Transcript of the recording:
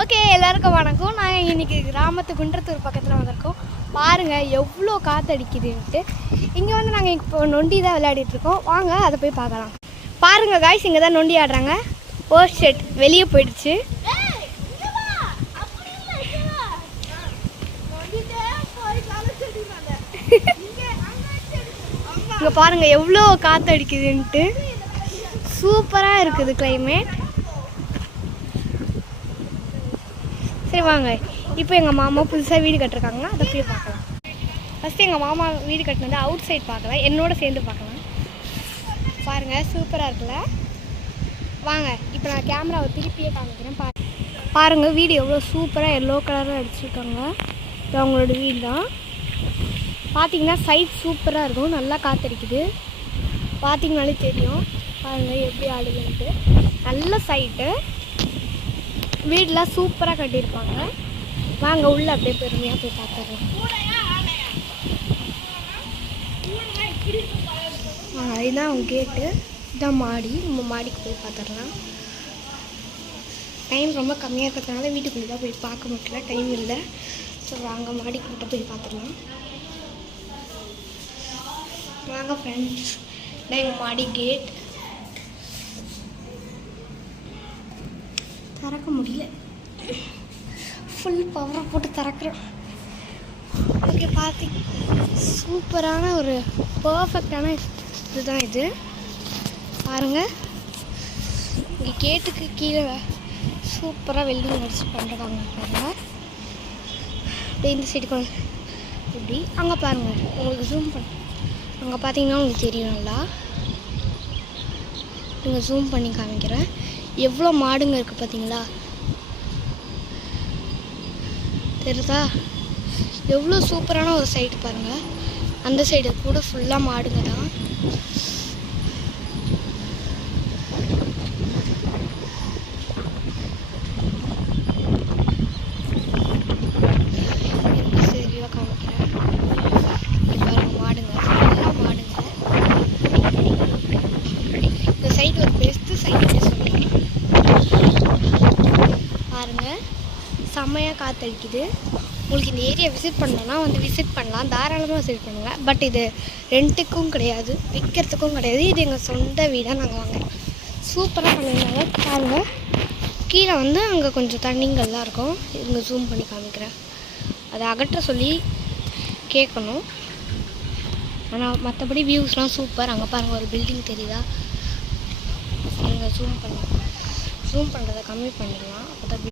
Okay, எல்லாருக்கும் வணக்கம். நாங்கள் இன்றைக்கி கிராமத்து குன்றத்தூர் பக்கத்தில் வந்திருக்கோம். பாருங்கள் எவ்வளோ காற்றடிக்குதுன்ட்டு. இங்கே வந்து நாங்கள் இப்போ நொண்டி தான் விளையாடிட்டுருக்கோம். வாங்க அதை போய் பார்க்கலாம். பாருங்கள் காய்ஸ், இங்கே தான் நொண்டி ஆடுறாங்க. ஓ ஷெட், வெளியே போயிடுச்சு. இங்கே பாருங்கள் எவ்வளோ காற்றடிக்குதுன்ட்டு. சூப்பராக இருக்குது கிளைமேட். சரி வாங்க, இப்போ எங்கள் மாமா புதுசாக வீடு கட்டிருக்காங்க, அதை போய் பார்க்கலாம். ஃபஸ்ட்டு எங்கள் மாமா வீடு கட்டினது அவுட் சைட் பார்க்கலாம், என்னோட சேர்ந்து பார்க்கலாம். பாருங்கள் சூப்பராக இருக்குல்ல. வாங்க இப்போ நான் கேமராவை திருப்பியே காமிக்கிறேன். பாருங்கள் வீடு எவ்வளோ சூப்பராக எல்லோ கலரில் அடிச்சிருக்காங்க. இது அவங்களோட வீடு தான். பார்த்தீங்கன்னா சைட் சூப்பராக இருக்கும், நல்லா காற்றடிக்குது. பார்த்தீங்கனாலே தெரியும் பாருங்கள் எப்படி ஆடுதுன்ட்டு. நல்ல சைட்டு, வீடெலாம் சூப்பராக கட்டியிருப்பாங்க. வாங்க உள்ள அப்படியே பெருமையாக போய் பார்த்துருவோம். இதுதான் அவங்க கேட்டு, இதுதான் மாடி. நம்ம மாடிக்கு போய் பார்த்துடலாம். டைம் ரொம்ப கம்மியாக இருக்கிறதுனால வீட்டுக்குள்ளே தான் போய் பார்க்க முடியல, டைம் இல்லை. ஸோ வாங்க மாடிக்கு மட்டும் போய் பார்த்துடலாம். வாங்க ஃப்ரெண்ட்ஸ், இதான் எங்கள் மாடி கேட். திறக்க முடியல, ஃபுல் பவரை போட்டு திறக்கிறோம். ஓகே, பார்த்தீங்க சூப்பரான ஒரு பர்ஃபெக்டான இதுதான் இது. பாருங்கள், இங்கே கேட்டுக்கு கீழே சூப்பராக வெல்டிங் அடிச்சு பண்ணுறாங்க. பாருங்கள் அப்படியே இந்த சைடு கொண்டு இப்படி அங்கே பாருங்கள், உங்களுக்கு ஜூம் பண்ண அங்கே பார்த்தீங்கன்னா உங்களுக்கு தெரியும் நல்லா. நீங்கள் ஜூம் பண்ணி காமிக்கிறேன். எவ்வளோ மாடுங்க இருக்குது பார்த்தீங்களா, தெரியுதா? எவ்வளோ சூப்பரான ஒரு சைடு பாருங்கள். அந்த சைடு கூட ஃபுல்லாக மாடுங்க தான். சரியாக காமிக்கிறேன். பாருங்கள் மாடுங்க, ஃபுல்லாக மாடுங்க. இந்த சைடு ஒரு பெஸ்ட்டு சைடு சொல்லுங்கள். பாருங்கள் செம்மையாக காற்றடிக்குது. உங்களுக்கு இந்த ஏரியா விசிட் பண்ணோன்னா வந்து விசிட் பண்ணலாம், தாராளமாக விசிட் பண்ணுங்கள். பட் இது ரெண்ட்டுக்கும் கிடையாது, விற்கிறதுக்கும் கிடையாது. இது எங்கள் சொந்த வீடாக நாங்கள் வாங்குறோம். சூப்பராக பண்ணியிருந்தாங்க. பாருங்கள் கீழே வந்து அங்கே கொஞ்சம் தண்ணிங்கள்லாம் இருக்கும். இங்கே ஜூம் பண்ணி காமிக்கிறேன். அதை அகற்ற சொல்லி கேட்கணும். ஆனால் மற்றபடி வியூஸ்லாம் சூப்பர். அங்கே பாருங்கள் ஒரு பில்டிங் தெரியுதா? இங்கே ஜூம் பண்ணுறதை கம்மி பண்ணிடலாம், அப்போ தான்